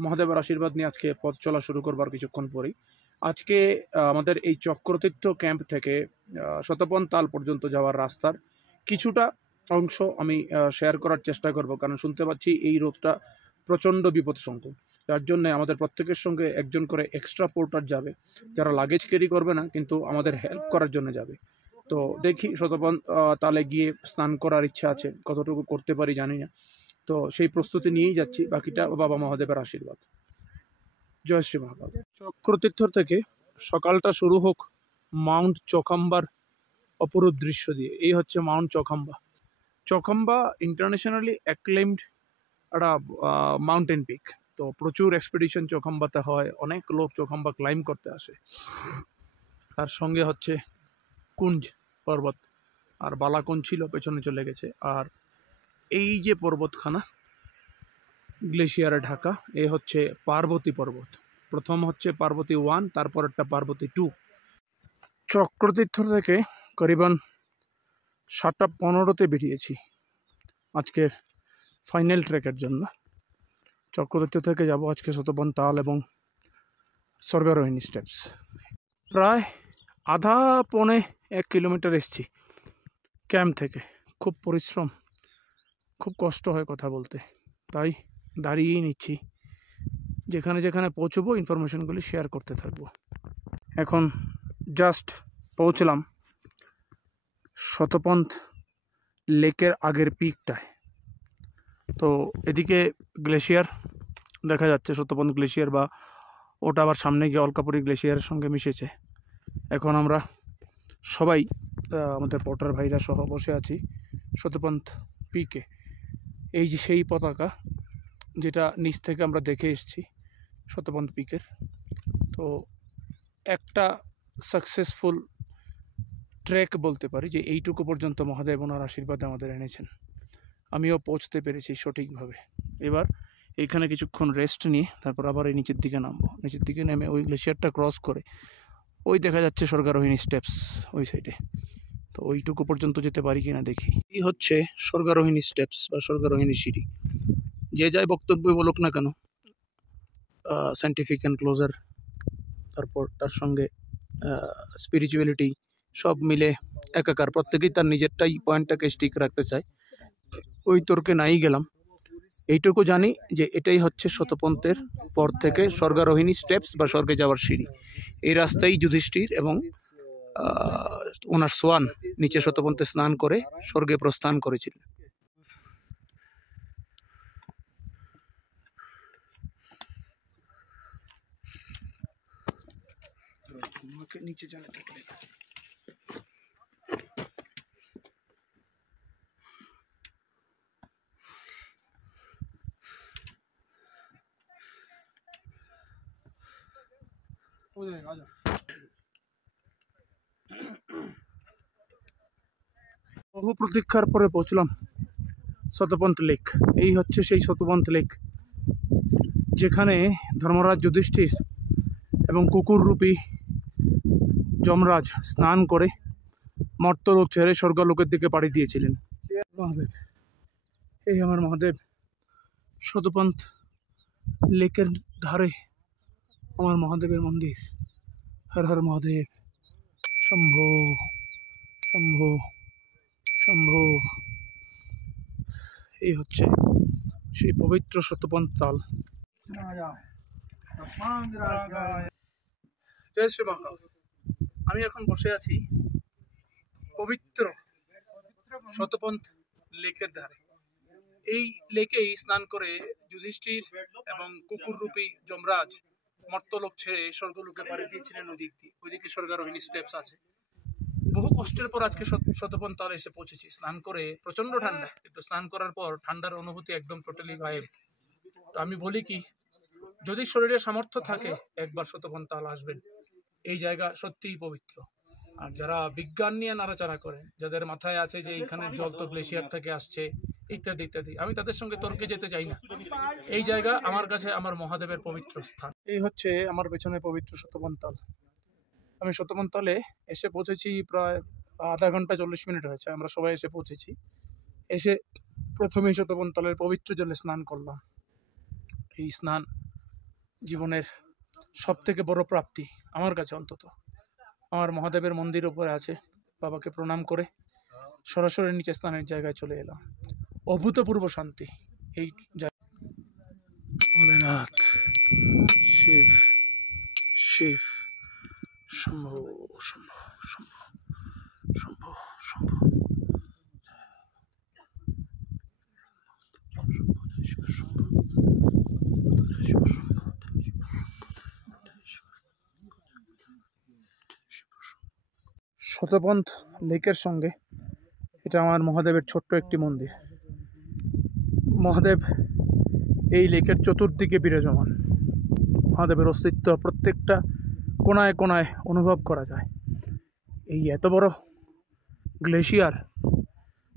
মহাদেবের আশীর্বাদ নিয়ে আজকে পথ চলা শুরু করবার কিছুক্ষণ পরেই। আজকে আমাদের এই চক্রতীর্থ ক্যাম্প থেকে শতপন তাল পর্যন্ত যাওয়ার রাস্তার কিছুটা অংশ আমি শেয়ার করার চেষ্টা করব, কারণ শুনতে পাচ্ছি এই রোডটা প্রচণ্ড বিপদসংকুল। যার জন্য আমাদের প্রত্যেকের সঙ্গে একজন করে এক্সট্রা পোর্টার যাবে, যারা লাগেজ ক্যারি করবে না কিন্তু আমাদের হেল্প করার জন্য যাবে। তো দেখি শতপন তালে গিয়ে স্নান করার ইচ্ছা আছে, কতটুকু করতে পারি জানি না। তো সেই প্রস্তুতি নিয়েই যাচ্ছি, বাকিটা বাবা মহাদেবের আশীর্বাদ। জয় শ্রী মহাকাল। চক্রতীর্থ থেকে সকালটা শুরু হোক মাউন্ট চকাম্বার অপরূপ দৃশ্য দিয়ে। এই হচ্ছে মাউন্ট চকাম্বা। চকাম্বা ইন্টারন্যাশনালি অ্যাক্লেমড একটা মাউন্টেন পিক। তো প্রচুর এক্সপেডিশন চকাম্বাতে হয়, অনেক লোক চকাম্বা ক্লাইম্ব করতে আসে। তার সঙ্গে হচ্ছে কুঞ্জ পর্বত, আর বালাকুঞ্জ ছিল পেছনে চলে গেছে। আর এই যে পর্বতখানা গ্লেশিয়ারে ঢাকা, এ হচ্ছে পার্বতী পর্বত। প্রথম হচ্ছে পার্বতী 1, তারপর একটা পার্বতী 2। চক্রতীর্থ থেকে করিবান 7:15 বেরিয়েছি আজকের ফাইনাল ট্রেকের জন্য। চক্রতীর্থ থেকে যাব আজকে শতপন তাল এবং স্বর্গারোহিণী স্টেপস। প্রায় আধা পৌনে 1 কিলোমিটার এসছি ক্যাম্প থেকে। খুব পরিশ্রম, খুব কষ্ট হয় কথা বলতে, তাই দাঁড়িয়েই নিচ্ছি। যেখানে যেখানে পৌঁছবো ইনফরমেশনগুলি শেয়ার করতে থাকবো। এখন জাস্ট পৌঁছলাম শতপন্থ লেকের আগের পিকটায়। তো এদিকে গ্লেশিয়ার দেখা যাচ্ছে, শতপন্থ গ্লেশিয়ার, বা ওটা আবার সামনে গিয়ে অলকাপুরি গ্লেশিয়ারের সঙ্গে মিশেছে। এখন আমরা সবাই আমাদের পোর্টার ভাইরা সহ বসে আছি শতপন্থ পিকে। এই যে সেই পতাকা যেটা নিচ থেকে আমরা দেখে এসেছি শতপন্থ পিকের। তো একটা সাকসেসফুল ট্রেক বলতে পারি, যে এইটুকু পর্যন্ত মহাদেব ওনার আশীর্বাদে আমাদের এনেছেন। আমিও পৌঁছতে পেরেছি সঠিকভাবে। এবার এইখানে কিছুক্ষণ রেস্ট নিয়ে তারপর আবার এই নিচের দিকে নামবো। নিচের দিকে নেমে ওই গ্লেশিয়ারটা ক্রস করে ওই দেখা যাচ্ছে স্বর্গারোহিণী স্টেপস ওই সাইডে। তো ওইটুকু পর্যন্ত যেতে পারি কিনা দেখি। এই হচ্ছে স্বর্গারোহিণী স্টেপস বা স্বর্গারোহিণী সিঁড়ি। যে যাই বক্তব্য বলুক না কেন, সায়েন্টিফিক এনক্লোজার, তারপর তার সঙ্গে স্পিরিচুয়ালিটি সব মিলে একাকার। প্রত্যেকেই তার নিজেরটাই পয়েন্টটাকে স্টিক রাখতে চায়। ওই তর্কে নাই গেলাম। এইটুকু জানি যে এটাই হচ্ছে শতপন্থের পর থেকে স্বর্গারোহিণী স্টেপস বা স্বর্গে যাওয়ার সিঁড়ি। এই রাস্তায় যুধিষ্ঠির এবং ওনার সোয়ান নিচে শতপন্থে স্নান করে স্বর্গে প্রস্থান করেছিলেন। নিচে জানাতে পারি বহু প্রতীক্ষার পরে পৌঁছলাম শতপন্থ লেক। এই হচ্ছে সেই শতপন্থ লেক যেখানে ধর্মরাজ যুধিষ্ঠির এবং কুকুররূপী যমরাজ স্নান করে মর্তলোক ছেড়ে স্বর্গলোকের দিকে পাড়ি দিয়েছিলেন। মহাদেব, এই আমার মহাদেব। শতপন্থ লেকের ধারে আমার মহাদেবের মন্দির। হর হর মহাদেব, শম্ভো শম্ভো শম্ভো। এই হচ্ছে সেই পবিত্র শতপন্থ তাল। জয় শ্রী মহাকাল। আমি এখন বসে আছি পবিত্র শতপন্থ লেকের ধারে। এই লেকেই স্নান করে যুধিষ্ঠির এবং কুকুররূপী যমরাজ মর্তলোক ছেড়ে স্বর্গলোকে পাড়ি দিয়েছিলেন। ওইদিকে স্বর্গারোহিণী স্টেপস আছে। বহু কষ্টের পর আজকে শতপন্থ তালে এসে পৌঁছেছি। স্নান করে প্রচন্ড ঠান্ডা, কিন্তু স্নান করার পর ঠান্ডার অনুভূতি একদম টোটালি গায়েব। তো আমি বলি কি, যদি শরীরে সামর্থ্য থাকে একবার শতপন্থ তাল আসবেন। এই জায়গা সত্যিই পবিত্র। আর যারা বিজ্ঞান নিয়ে নাড়াচাড়া করেন, যাদের মাথায় আছে যে এইখানে জল তো গ্লেশিয়ার থেকে আসছে ইত্যাদি ইত্যাদি, আমি তাদের সঙ্গে তর্কে যেতে চাই না। এই জায়গা আমার কাছে আমার মহাদেবের পবিত্র স্থান। এই হচ্ছে আমার পেছনে পবিত্র শতপন্থ তাল। আমি শতপন্থ তালে এসে পৌঁছেছি প্রায় আধা ঘন্টা 40 মিনিট হয়েছে। আমরা সবাই এসে পৌঁছেছি। এসে প্রথমেই শতপন্থ তালের পবিত্র জলে স্নান করলাম। এই স্নান জীবনের সব থেকে বড় প্রাপ্তি আমার কাছে অন্তত। আমার মহাদেবের মন্দির উপরে আছে, বাবাকে প্রণাম করে সরাসরি নিচে স্নানের জায়গায় চলে এলাম। অভূতপূর্ব শান্তি এই জায়গা। ভোলেনাথ, শিব শিব, শম্ভো শম্ভো শম্ভো শম্ভো শম্ভো। শতপন্থ লেকের সঙ্গে এটা আমার মহাদেবের ছোট্ট একটি মন্দির। মহাদেব এই লেকের চতুর্দিকে বিরাজমান। মহাদেবের অস্তিত্ব প্রত্যেকটা কোনায় কোনায় অনুভব করা যায়। এই এত বড় গ্লেশিয়ার,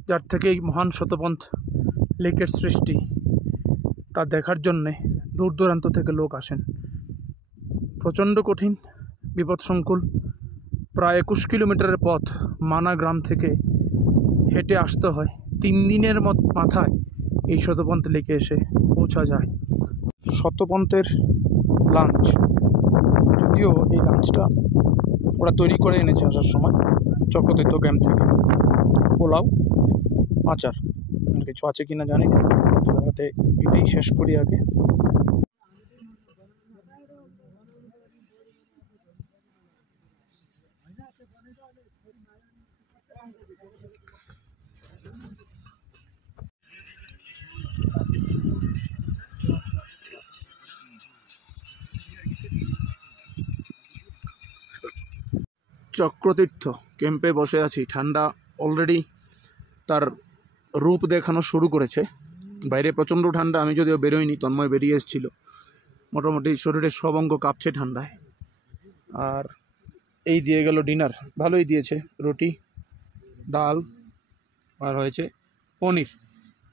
যার থেকে এই মহান শতপন্থ লেকের সৃষ্টি, তা দেখার জন্যে দূর দূরান্ত থেকে লোক আসেন। প্রচণ্ড কঠিন, বিপদসংকুল, প্রায় 21 কিলোমিটারের পথ মানা গ্রাম থেকে হেঁটে আসতে হয়। 3 দিনের মাথায় এই শতপন্থ লেকে এসে পৌঁছা যায়। শতপন্থের লাঞ্চ, যদিও এই লাঞ্চটা ওরা তৈরি করে এনেছে আসার সময় চক্রতীর্থ ক্যাম্প থেকে। পোলাও, আচার, কিছু আছে কিনা জানি না। তো এটাই শেষ করি আগে। চক্রতীর্থ ক্যাম্পে বসে আছি। ঠান্ডা অলরেডি তার রূপ দেখানো শুরু করেছে। বাইরে প্রচণ্ড ঠান্ডা, আমি যদিও বেরোইনি, তন্ময় বেরিয়ে এসেছিল। মোটামুটি শরীরের সব অঙ্গ কাঁপছে ঠান্ডায়। আর এই দিয়ে গেল ডিনার, ভালোই দিয়েছে, রুটি, ডাল, আর হয়েছে পনির।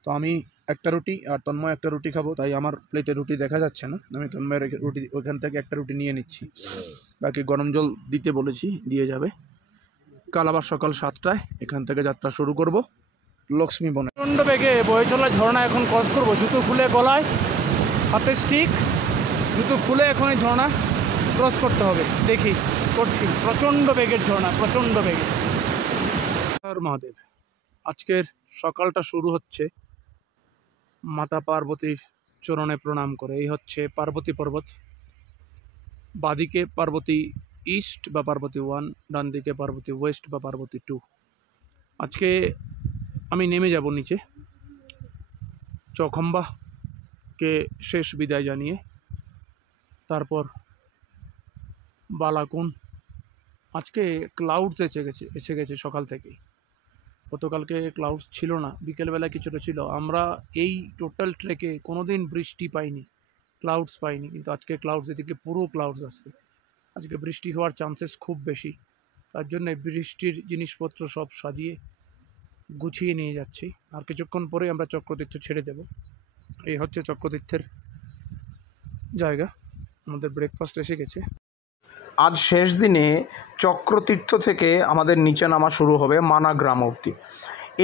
তো আমি একটা রুটি আর তন্ময় একটা রুটি খাবো, তাই আমার প্লেটে রুটি দেখা যাচ্ছে না। আমি তন্ময়ের রুটি ওইখান থেকে একটা রুটি নিয়ে নিচ্ছি, বাকি গরম জল দিতে বলেছি, দিয়ে যাবে। কাল আবার সকাল 7টায় এখান থেকে যাত্রা শুরু করব লক্ষ্মী বনে। প্রচণ্ড বেগে বয়ে চলা ঝর্ণা এখন ক্রস করবো। জুতো খুলে গলায়, হাতে স্টিক, জুতো খুলে এখন এই ঝর্ণা ক্রস করতে হবে। দেখি, করছি। প্রচণ্ড বেগের ঝর্ণা, প্রচণ্ড বেগে। আর মহাদেব, আজকের সকালটা শুরু হচ্ছে মাতা পার্বতীর চরণে প্রণাম করে। এই হচ্ছে পার্বতী পর্বত, বাদিকে পার্বতী ইস্ট বা পার্বতী 1, ডান দিকে পার্বতী ওয়েস্ট বা পার্বতী 2। আজকে আমি নেমে যাব নিচে, চৌখাম্বাকে শেষ বিদায় জানিয়ে তারপর বালাকুন। আজকে ক্লাউডস এসে গেছে সকাল থেকেই। গতকালকে ক্লাউডস ছিল না, বিকেলবেলা কিছুটা ছিল। আমরা এই টোটাল ট্রেকে কোনো দিন বৃষ্টি পাইনি, ক্লাউডস পাইনি, কিন্তু আজকে ক্লাউডস, এদিকে পুরো ক্লাউডস আসছে। আজকে বৃষ্টি হওয়ার চান্সেস খুব বেশি, তার জন্য বৃষ্টির জিনিসপত্র সব সাজিয়ে গুছিয়ে নিয়ে যাচ্ছি। আর কিছুক্ষণ পরে আমরা চক্রতীর্থ ছেড়ে দেব। এই হচ্ছে চক্রতীর্থের জায়গা। আমাদের ব্রেকফাস্ট এসে গেছে। আজ শেষ দিনে চক্রতীর্থ থেকে আমাদের নিচে নামা শুরু হবে মানাগ্রাম অবধি।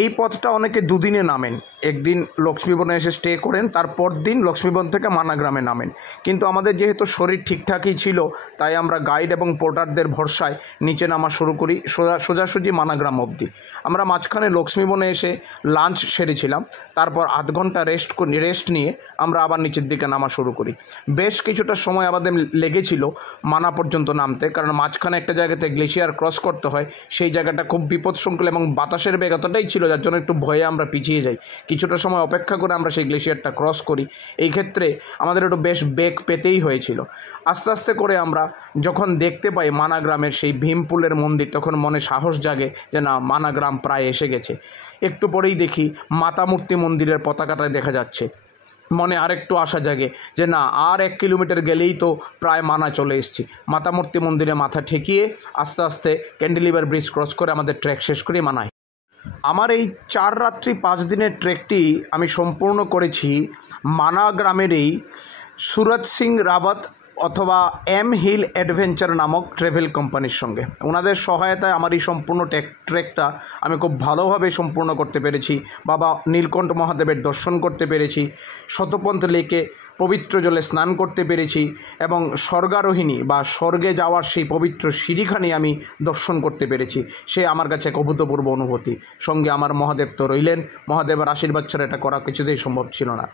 এই পথটা অনেকে দুদিনে নামেন, একদিন লক্ষ্মীবনে এসে স্টে করেন, তারপর দিন লক্ষ্মীবন থেকে মানাগ্রামে নামেন। কিন্তু আমাদের যেহেতু শরীর ঠিকঠাকই ছিল, তাই আমরা গাইড এবং পোর্টারদের ভরসায় নিচে নামা শুরু করি সোজাসুজি মানাগ্রাম অবধি। আমরা মাঝখানে লক্ষ্মীবনে এসে লাঞ্চ সেরেছিলাম, তারপর আধ ঘন্টা রেস্ট নিয়ে আমরা আবার নিচের দিকে নামা শুরু করি। বেশ কিছুটা সময় আমাদের লেগেছিল মানা পর্যন্ত নামতে, কারণ মাঝখানে একটা জায়গাতে গ্লেশিয়ার ক্রস করতে হয়। সেই জায়গাটা খুব বিপদসংকুল এবং বাতাসের বেগ এতটাই ছিল, যার জন্য একটু ভয়ে আমরা পিছিয়ে যাই। কিছুটা সময় অপেক্ষা করে আমরা সেই গ্লেশিয়ারটা ক্রস করি। এই ক্ষেত্রে আমাদের একটু বেশ বেগ পেতেই হয়েছিল। আস্তে আস্তে করে আমরা যখন দেখতে পাই মানাগ্রামের সেই ভীমপুলের মন্দির, তখন মনে সাহস জাগে যে না, মানাগ্রাম প্রায় এসে গেছে। একটু পরেই দেখি মাতামূর্তি মন্দিরের পতাকাটা দেখা যাচ্ছে। মনে আরেকটু আশা জাগে যে না, আর 1 কিলোমিটার গেলেই তো প্রায় মানা চলে এসেছি। মাতামূর্তি মন্দিরে মাথা ঠেকিয়ে আস্তে আস্তে ক্যান্টিলিভার ব্রিজ ক্রস করে আমাদের ট্রেক শেষ করি মানায়। আমার এই 4 রাত্রি 5 দিনের ট্রেকটি আমি সম্পূর্ণ করেছি মানা গ্রামের এই সুরজ সিং রাবত অথবা এম হিল অ্যাডভেঞ্চার নামক ট্রাভেল কোম্পানির সঙ্গে। ওনাদের সহায়তায় আমার এই সম্পূর্ণ ট্রেকটা আমি খুব ভালোভাবে সম্পূর্ণ করতে পেরেছি। বাবা নীলকণ্ঠ মহাদেবের দর্শন করতে পেরেছি, শতপন্থ লেকে পবিত্র জলে স্নান করতে পেরেছি এবং স্বর্গারোহিণী বা স্বর্গে যাওয়ার সেই পবিত্র সিঁড়িখানি আমি দর্শন করতে পেরেছি। সে আমার কাছে এক অভূতপূর্ব অনুভূতি। সঙ্গে আমার মহাদেব তো রইলেন, মহাদেবের আশীর্বাদ ছাড়া এটা করা কিছুতেই সম্ভব ছিল না।